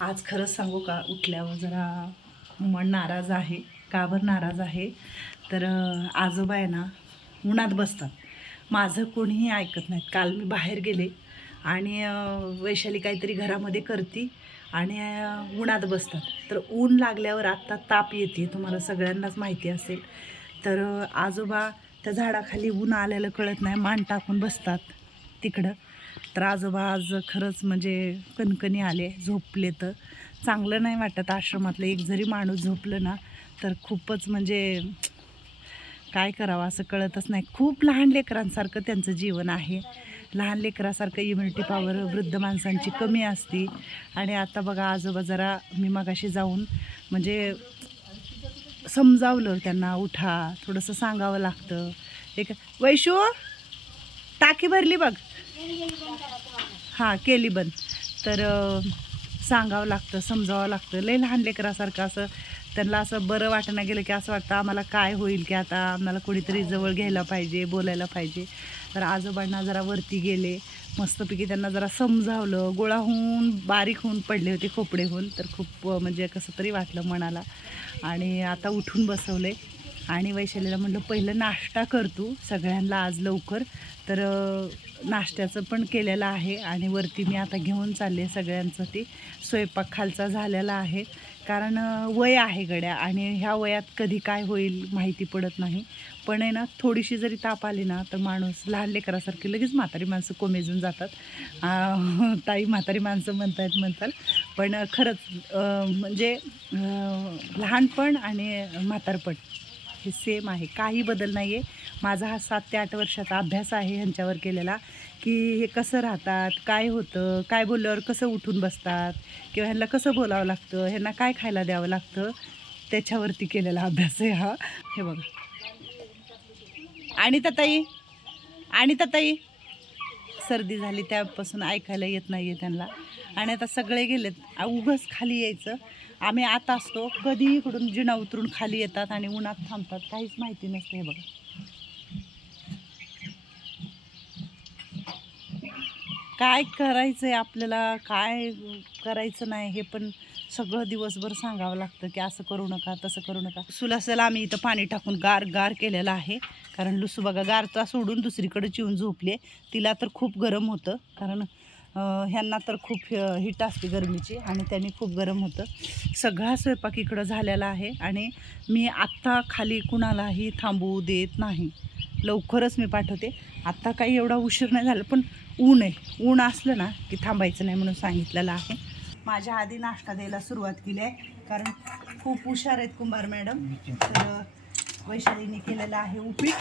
आज खरंच सांगू का? उठल्यावर जरा मन नाराज आहे. का बरं नाराज आहे? तर आजोबा आहे ना उन्हात बसतात. माझं कोणीही ऐकत नाहीत. काल मी बाहेर गेले आणि वैशाली काहीतरी घरामध्ये करती आणि उन्हात बसतात. तर ऊन लागल्यावर आत्ता ताप येते तुम्हाला सगळ्यांनाच माहिती असेल. तर आजोबा त्या झाडाखाली ऊन आलेलं कळत नाही. मान टाकून बसतात तिकडं. तर आजोबा आज खरंच म्हणजे कणकणी आले झोपले तर. चांगलं नाही वाटत आश्रमातलं. एक जरी माणूस झोपलं ना तर खूपच म्हणजे काय करावं असं कळतच नाही. खूप लहान लेकरांसारखं त्यांचं जीवन आहे. लहान लेकरासारखं इम्युनिटी पॉवर वृद्ध माणसांची कमी असते. आणि आता बघा आजोबा जरा मी मगाशी जाऊन म्हणजे समजावलं त्यांना उठा थोडंसं सांगावं लागतं. एक वैशू टाकी भरली बघ. हां केली बंद तर सांगावं लागतं समजावं लागतं. लय लहान लेकरासारखं असं त्यांना असं बरं वाटणं गेलं की असं वाटतं आम्हाला काय होईल की आता आम्हाला कुणीतरी जवळ घ्यायला पाहिजे बोलायला पाहिजे. तर आजोबांना जरा वरती गेले मस्तपैकी त्यांना जरा समजावलं. गोळा होऊन बारीक होऊन पडले होते खोपडे होऊन तर खूप म्हणजे कसं तरी वाटलं मनाला. आणि आता उठून बसवले आणि वैशालीला म्हटलं पहिलं नाश्ता कर तू सगळ्यांना आज लवकर. तर नाश्त्याचं पण केलेलं आहे आणि वरती मी आता घेऊन चालले सगळ्यांचं ते. स्वयंपाक खालचा झालेला आहे. कारण वय आहे गड्या आणि ह्या वयात कधी काय होईल माहिती पडत नाही. पण आहे ना थोडीशी जरी ताप आली ना तर माणूस लहान लेकरासारखी लगेच म्हातारी माणसं कोमेजून जातात. ताई म्हातारी माणसं म्हणतायत म्हणतात पण खरंच म्हणजे लहानपण आणि म्हातारपण. हे सेम आहे. काही बदल नाही आहे माझा हा सात ते आठ वर्षाचा अभ्यास आहे ह्यांच्यावर केलेला की हे कसं राहतात काय होतं काय बोलल्यावर कसं उठून बसतात किंवा ह्यांना कसं बोलावं लागतं ह्यांना काय खायला द्यावं लागतं त्याच्यावरती केलेला अभ्यास आहे हा. हे बघा. आणि तताई आणि तताई सर्दी झाली त्यापासून ऐकायला येत नाही आहे त्यांना. आणि आता सगळे गेलेत. उगस उगाच खाली यायचं. आम्ही आता असतो कधी इकडून जिना उतरून खाली येतात आणि उन्हात थांबतात. काहीच माहिती नसते हे बघा. काय करायचं आहे आपल्याला? काय करायचं नाही हे पण सगळं दिवसभर सांगावं लागतं की असं करू नका तसं करू नका. सुलासाला आम्ही इथं पाणी टाकून गार गार केलेलं आहे. कारण लुसू बघा गारचा सोडून दुसरीकडे चिवून झोपले तिला तर खूप गरम होतं. कारण ह्यांना तर खूप हिट असते गरमीची आणि त्यांनी खूप गरम होतं. सगळा स्वयंपाक इकडं झालेला आहे आणि मी आत्ता खाली कुणालाही थांबू देत नाही. लवकरच मी पाठवते. आत्ता काही एवढा उशीर नाही झाला पण ऊन आहे. ऊन असलं ना की थांबायचं नाही म्हणून सांगितलेलं आहे. माझ्या आधी नाश्ता द्यायला सुरुवात केली आहे कारण खूप हुशार आहेत कुंभार मॅडम. तर वैशालीने केलेलं आहे उपीट.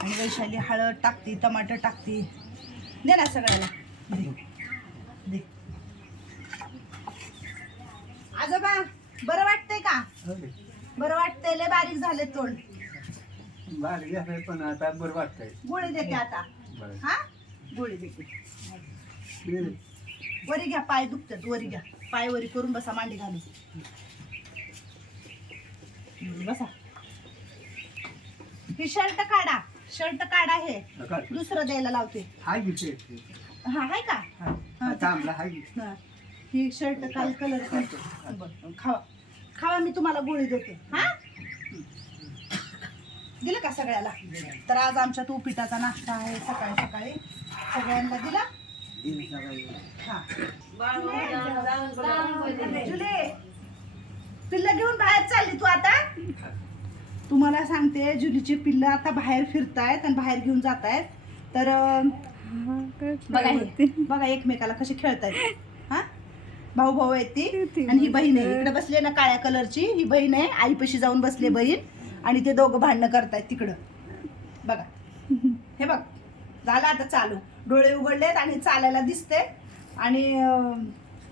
आणि वैशाली हळद टाकते टमाटर टाकते. दे ना सगळ्याला. आजोबा बरं वाटतंय का? बरं वाटतंय लय बारीक झाले तोंड. बारीक आहे पण आता बरं वाटतंय. गोळी देते आता. हा? गोळी देते वरी घ्या पाय दुखतात वरी घ्या. पाय वरी करून बसा मांडी घालून. बसा. ही शर्ट काढा. शर्ट काढा हे. दुसरं द्यायला लावते. हाय? हा आहे का. हा, चांगला? हा. ही शर्ट काल कलर खावा. खावा मी तुम्हाला गोळी देते. हा? दिलं का सगळ्याला? तर आज आमच्यात उपिटाचा नाश्ता आहे सकाळी सकाळी. सगळ्यांना दिला? जुले पिल्ल घेऊन बाहेर चालली तू आता? तुम्हाला सांगते जुलीची पिल्ल आता बाहेर फिरतायत आणि बाहेर घेऊन जात आहेत तर बघा हे. बघा एकमेकाला कसे खेळतायत. हा? भाऊ भाऊ आहेत ती आणि ही बहीण आहे. इकडे बसली ना काळ्या कलरची. ही बहीण आहे. आईपाशी जाऊन बसले बहीण. आणि ते दोघं भांडणं करतायत तिकडं. बघा. हे बघ. झालं आता चालू. डोळे उघडलेत आणि चालायला दिसते आणि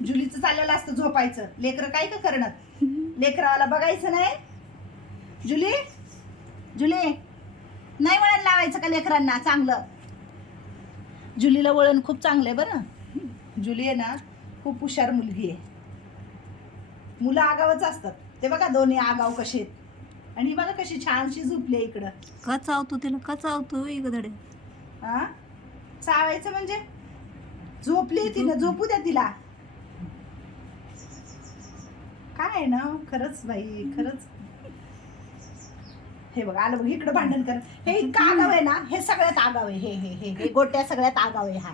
जुलीचं चाललेलं असतं झोपायचं. लेकरं काय का करणार? लेकराला बघायचं नाही? जुली? जुली? नाही वळण लावायचं का लेकरांना? चांगलं. जुलीला वळण खूप चांगलं आहे बरं जुली आहे ना खूप हुशार मुलगी आहे. मुलं आगावच असतात. ते बघा दोन्ही आगाव कसे आहेत. आणि बघा कशी छानशी झोपली आहे इकडं. का चावतो तिला? का चावतो गधडे हा चावायचं म्हणजे? झोपली तिनं झोपू द्या तिला. काय ना? खरंच बाई खरंच. हे बघ आलं बघ इकडं भांडण कर. हे इतकं आगाव आहे ना हे सगळ्यात आगाव आहे. हे हे हे हे गोट्या सगळ्यात आगाव आहे हा.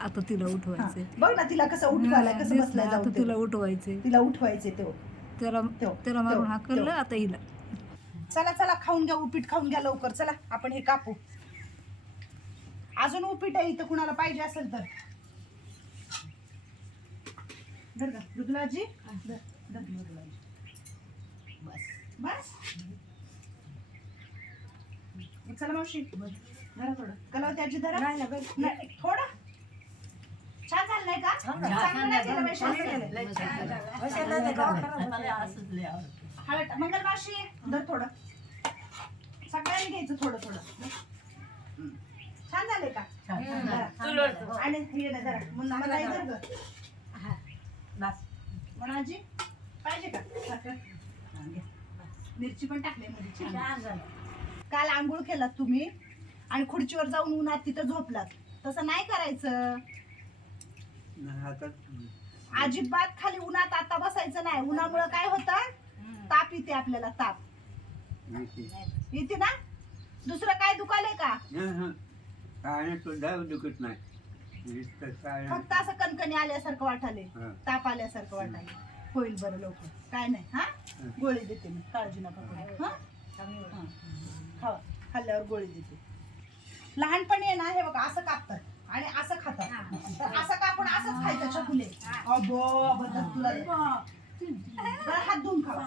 आता तिला हा. उठवायचे बघ ना तिला कसं उठवायला कसं बसलाय आता. तिला उठवायचे तिला उठवायचे तो. त्याला मारून हाकललं. आता हिला. चला चला खाऊन घ्या उपीट खाऊन घ्या लवकर. चला आपण हे कापू. अजून उपीट आहे इथं कुणाला पाहिजे असेल तर. धर का मृदुलाजी धर, धर. मृदुलाजी. बस. चला मावशी. धरा थोडं. कलावती आजी धरा. नाही, थोडं. छान झालं नाही का चांगलं नाही केलं वैशाली? हळद मंगल मावशी धर थोडं. सगळ्यांनी घ्यायचं थोडं थोडं. हम्म. छान झाले का? धरा. आणि हे ना जरा मुन्ना मला हे धर गं. म्हणाजी पाहिजे का? साखर? हा, घ्या. मिरची पण टाकली मध्ये छान. काल आंघोळ केलात तुम्ही आणि खुर्चीवर जाऊन उन्हात तिथं झोपलात. तसं नाही करायचं. अजिबात खाली उन्हात आता बसायचं नाही. उन्हामुळं काय होतं? ताप येते आपल्याला ताप. येते ना? दुसरं काय दुखालय का? हं, हं. काय सुद्धा दुखत नाही. फक्त असं कणकणी आल्यासारखं वाटाले हं. ताप आल्यासारखं वाटाले होईल बरं लवकर. काय नाही हा? गोळी देते मी. काळजी नका करू. हा? हा. खावा. खाल्ल्यावर गोळी देते. लहानपणी आहे ना हे बघा असं कापतात आणि असं खातात. तर असं कापून असंच खायचं चकुले अबो बदल तुला. बरं हात धुवून खावा.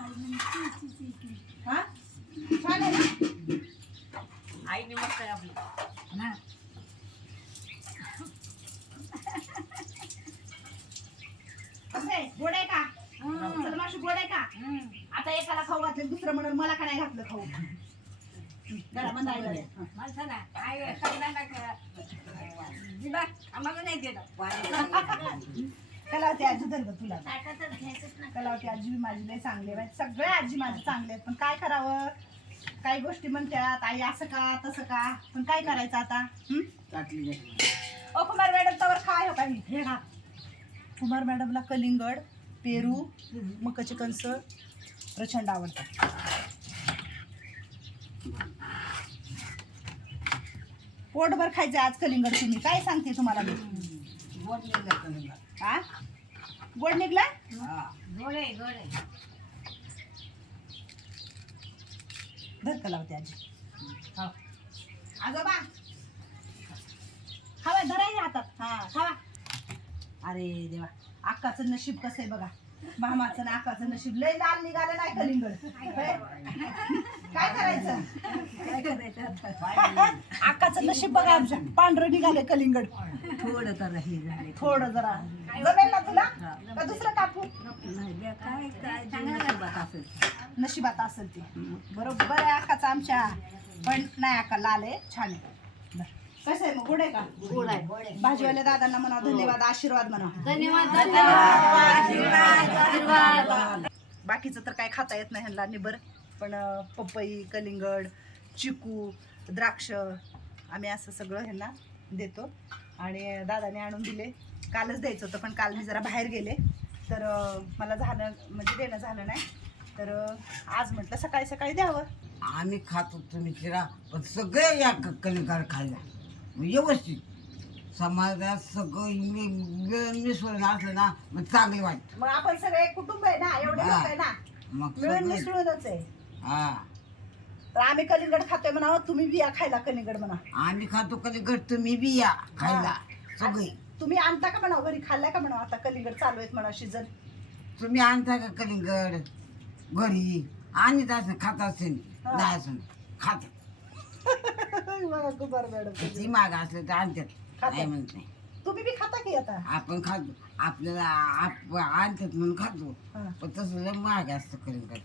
हा? छान आहे ना? कसं आहे गोड आहे का? चल मावशी गोड आहे का? आता एकाला खाऊ घातलं दुसरं म्हणून मला का नाही घातलं खाऊ? जरा मंद कलावती आजी धर गं तुला. कलावती आजी बी माझी लय चांगले आहे. सगळ्या आजी माझ्या चांगले आहेत. पण काय करावं? काही गोष्टी म्हणतात आई असं का? तसं का? पण काय करायचं आता? हं? ओ कुमार मॅडम तवर काय हो काही? हे खा कुमार मॅडमला कलिंगड पेरू मकाचे कणसं प्रचंड आवडतात. पोटभर खायचं आज कलिंगड तुम्ही. काय सांगते तुम्हाला मी? हा? गोड निघला? धर का लावते आजी. खावा. आजोबा खावा धरा हे हातात. हा खावा. अरे देवा अक्काचं नशीब कसं आहे बघा. मामाचं ना अक्काचं नशीब लय लाल निघालं नाही कलिंगड? काय करायचं? अक्काचं नशीब बघा आमच्या पांढरं निघालंय कलिंगड थोडं तर हे झाले थोडं जरा. जमेल ना तुला? का दुसरं कापू? नाही काय काय नशिबात असेल. नशिबात असेल ते. बरोबर आहे अक्काचं आमच्या. पण नाही अक्का लाल आहे. छान आहे. कसं आहे मग? गोड आहे का? भाजीवाल्या दादांना म्हणा धन्यवाद आशीर्वाद म्हणा. बाकीचं तर काय खाता येत नाही ह्यांना निबर पण पपई कलिंगड चिकू द्राक्ष आम्ही असं सगळं ह्यांना देतो. आणि दादाने आणून दिले. कालच द्यायचं होतं पण काल मी जरा बाहेर गेले. तर मला झालं म्हणजे देणं झालं नाही. तर आज म्हटलं सकाळी सकाळी द्यावं. आम्ही खातो तुम्ही शिरा पण सगळे या क- कलिंगड खायला. व्यवस्थित. समाजात सगळं मि- मिसळून असलं ना मग चांगले वाटतं. मग आपण सगळे कुटुंब आहे ना एवढे लोक आहे ना मग मिळून सगळे. मिसळूनच आहे. हा. तर आम्ही कलिंगड खातोय म्हणा तुम्ही बिया खायला कलिंगड म्हणा. आम्ही खातो कलिंगड तुम्ही बी या खायला सगळे. तुम्ही आणता का म्हणा घरी खाल्लाय का म्हणा आता कलिंगड चालू आहेत म्हणा सीझन. तुम्ही आणता का कलिंगड? घरी. आणि असं खात असेल हा. नाही मॅडम किती माग असले तर आणतात. खातात. नाही म्हणत नाही. तुम्ही बी खाता की आता? आपण खातो. आपल्याला आप आणतात म्हणून खातो. हा. पण तसं लय महाग असतं कलिंगड.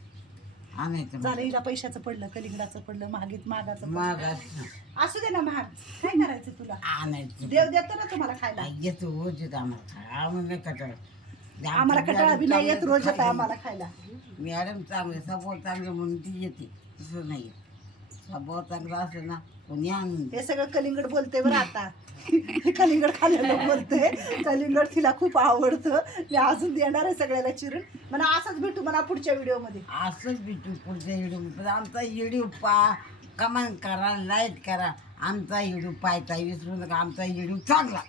आणायचं झालं हिला पैशाचं पडलं कलिंगडाचं पडलं महागीत महागाचं महाग पडलं. असतं. असू दे ना महाग. काय करायचं तुला? आणायचं. देव देतो ना तुम्हाला खायला. येतो रोज येतो आम्हाला. आम्हाला नाही कटाळ. आम्हाला कटाळा बी नाही येत रोज येतं आम्हाला खायला. मॅडम चांगले सपोर्ट चांगले म्हणून ती येते. तसं नाही स्वभाव चांगला असलं ना कोणी आणून. हे सगळं कलिंगड बोलते बरं आता. कलिंगड खाल्लेलं बोलते कलिंगड तिला खूप आवडतं. मी अजून देणार आहे सगळ्याला चिरून. म्हणा असंच भेटू म्हणा पुढच्या व्हिडिओमध्ये. असंच भेटू पुढच्या व्हिडिओ आमचा व्हिडिओ पा कमेंट करा लाईक करा. आमचा व्हिडिओ पाहता विसरू नका. आमचा व्हिडिओ चांगला.